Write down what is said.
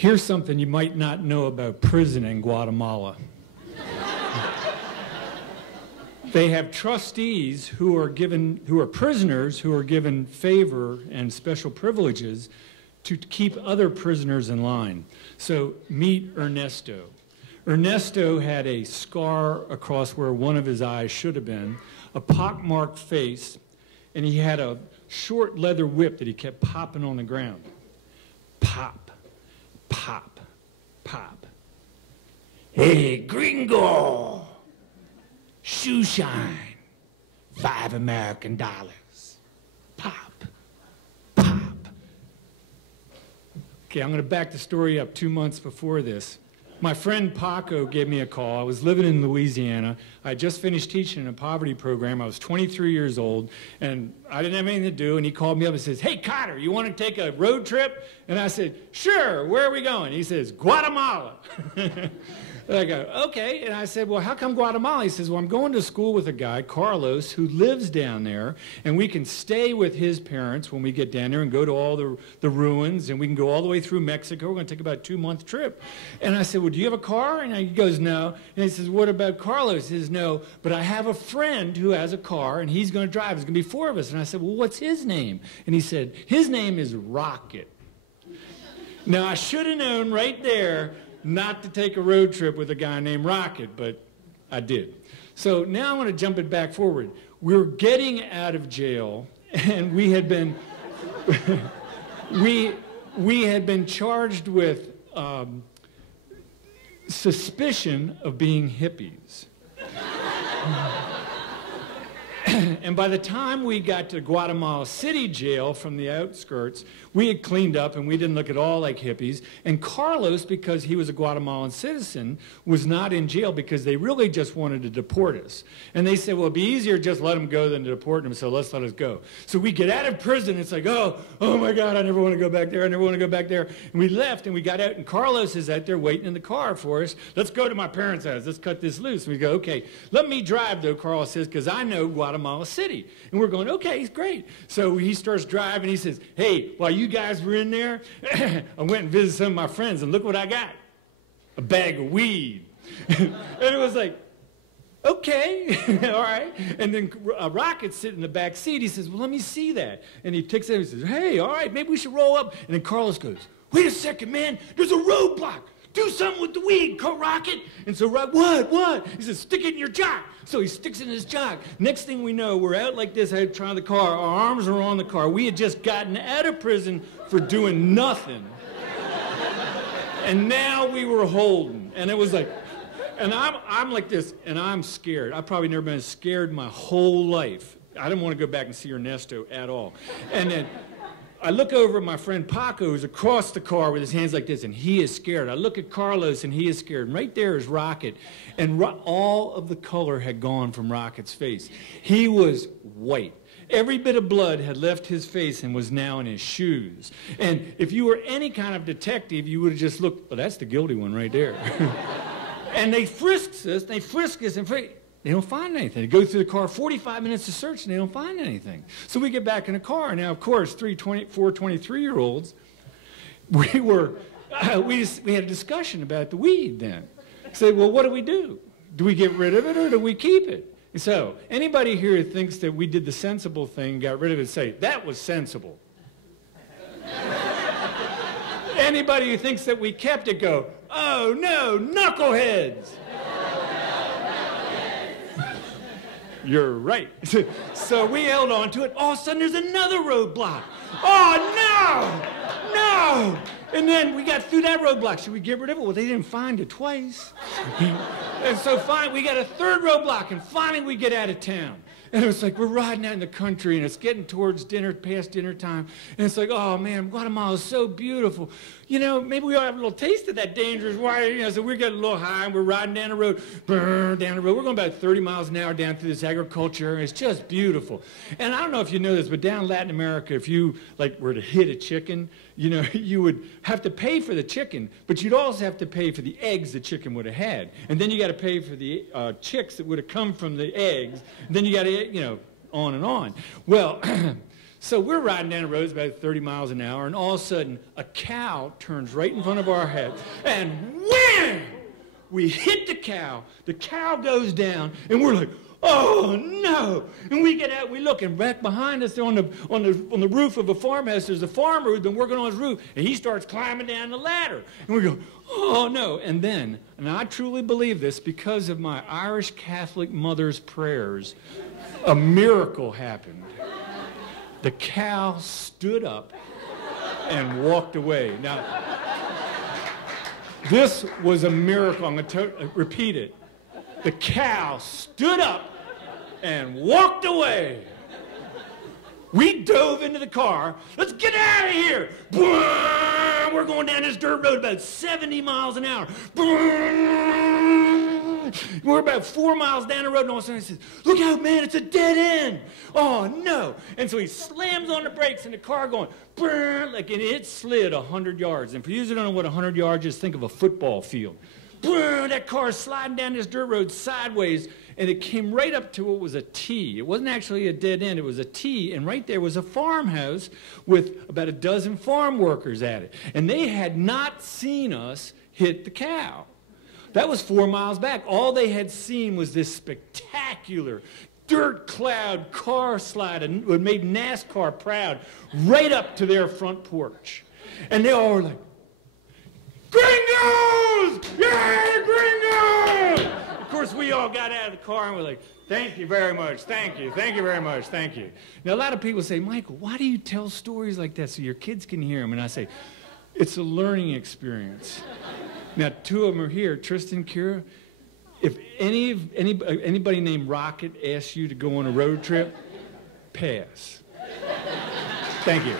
Here's something you might not know about prison in Guatemala. They have trustees who are prisoners who are given favor and special privileges to keep other prisoners in line. So meet Ernesto. Ernesto had a scar across where one of his eyes should have been, a pockmarked face, and he had a short leather whip that he kept popping on the ground. Pop, pop, pop. Hey, gringo! Shoe shine, $5 American. Pop, pop. Okay, I'm going to back the story up 2 months before this. My friend Paco gave me a call. I was living in Louisiana. I had just finished teaching in a poverty program. I was 23 years old, and I didn't have anything to do, and he called me up and says, hey, Cotter, you want to take a road trip? And I said, sure, where are we going? He says, Guatemala. And I go, okay. And I said, well, how come Guatemala? He says, well, I'm going to school with a guy, Carlos, who lives down there, and we can stay with his parents when we get down there and go to all the ruins, and we can go all the way through Mexico. We're going to take about a 2-month trip. And I said, well, do you have a car? And he goes, no. And he says, what about Carlos? He says, no, but I have a friend who has a car, and he's going to drive. There's going to be 4 of us. And I said, well, what's his name? And he said, his name is Rocket. Now, I should have known right there not to take a road trip with a guy named Rocket, but I did. So now I want to jump it back forward. We're getting out of jail, and we had been we had been charged with suspicion of being hippies. And by the time we got to Guatemala City jail from the outskirts, we had cleaned up and we didn't look at all like hippies. And Carlos, because he was a Guatemalan citizen, was not in jail because they really just wanted to deport us. And they said, well, it'd be easier just let him go than to deport him, so let's let us go. So we get out of prison, it's like, oh my God, I never want to go back there, I never want to go back there. And we left and we got out and Carlos is out there waiting in the car for us. Let's go to my parents' house, let's cut this loose. And we go, okay, let me drive though, Carlos says, because I know Guatemala City. And we're going, okay, great. So he starts driving, he says, hey, while you guys were in there, I went and visited some of my friends, and look what I got. A bag of weed. And it was like, okay, all right. And then Rocket's sitting in the back seat. He says, well, let me see that. And he takes it and he says, hey, all right, maybe we should roll up. And then Carlos goes, wait a second, man, there's a roadblock. Do something with the weed, Rocket. And so, what? He says, stick it in your jock. So he sticks it in his jock. Next thing we know, we're out like this, out trying the car. Our arms are on the car. We had just gotten out of prison for doing nothing. And now we were holding. And it was like, and I'm like this, and I'm scared. I've probably never been scared my whole life. I didn't want to go back and see Ernesto at all. And then I look over at my friend Paco, who's across the car with his hands like this, and he is scared. I look at Carlos, and he is scared. And right there is Rocket. And all of the color had gone from Rocket's face. He was white. Every bit of blood had left his face and was now in his shoes. And if you were any kind of detective, you would have just looked, well, that's the guilty one right there. And they frisked us, and they don't find anything. They go through the car, 45 minutes to search, and they don't find anything. So we get back in the car. Now, of course, 4 23-year-olds, we had a discussion about the weed then. Say, well, what do we do? Do we get rid of it or do we keep it? So anybody here who thinks that we did the sensible thing, got rid of it, say, that was sensible. Anybody who thinks that we kept it, go, oh, no, knuckleheads. You're right. So we held on to it. All of a sudden, there's another roadblock. Oh, no! And then we got through that roadblock. Should we get rid of it? Well, they didn't find it twice. And so finally, we got a third roadblock, and finally we get out of town. And it's like we're riding out in the country, and it's getting towards dinner, past dinner time. And it's like, oh, man, Guatemala is so beautiful. You know, maybe we ought to have a little taste of that dangerous wire. You know, so we're getting a little high, and we're riding down the road, down the road. We're going about 30 miles an hour down through this agriculture, and it's just beautiful. And I don't know if you know this, but down in Latin America, if you, like, were to hit a chicken, you know, you would have to pay for the chicken, but you'd also have to pay for the eggs the chicken would have had. And then you got to pay for the chicks that would have come from the eggs. And then you got to, you know, on and on. Well, So we're riding down the road about 30 miles an hour, and all of a sudden, a cow turns right in front of our head, and wham! We hit the cow. The cow goes down, and we're like, oh no! And we get out, we look, and back behind us on the roof of a farmhouse, there's a farmer who's been working on his roof, and he starts climbing down the ladder. And we go, oh no! And then, and I truly believe this because of my Irish Catholic mother's prayers, a miracle happened. The cow stood up and walked away. Now, this was a miracle. I'm going to repeat it. The cow stood up and walked away. We dove into the car. Let's get out of here. We're going down this dirt road about 70 miles an hour. We're about 4 miles down the road, and all of a sudden he says, look out, man, it's a dead end. Oh, no. And so he slams on the brakes, and the car going, like, and it slid 100 yards. And for you who don't know what 100 yards is, think of a football field. That car sliding down this dirt road sideways, and it came right up to what was a T. It wasn't actually a dead end, it was a T, and right there was a farmhouse with about a dozen farm workers at it. And they had not seen us hit the cow. That was 4 miles back. All they had seen was this spectacular dirt cloud car slide that made NASCAR proud right up to their front porch. And they all were like, Gringos! Yeah, Gringos! Of course, we all got out of the car and we're like, thank you very much, thank you very much, thank you. Now, a lot of people say, Michael, why do you tell stories like that so your kids can hear them? And I say, it's a learning experience. Now, 2 of them are here, Tristan, Kira. If anybody named Rocket asks you to go on a road trip, pass. Thank you.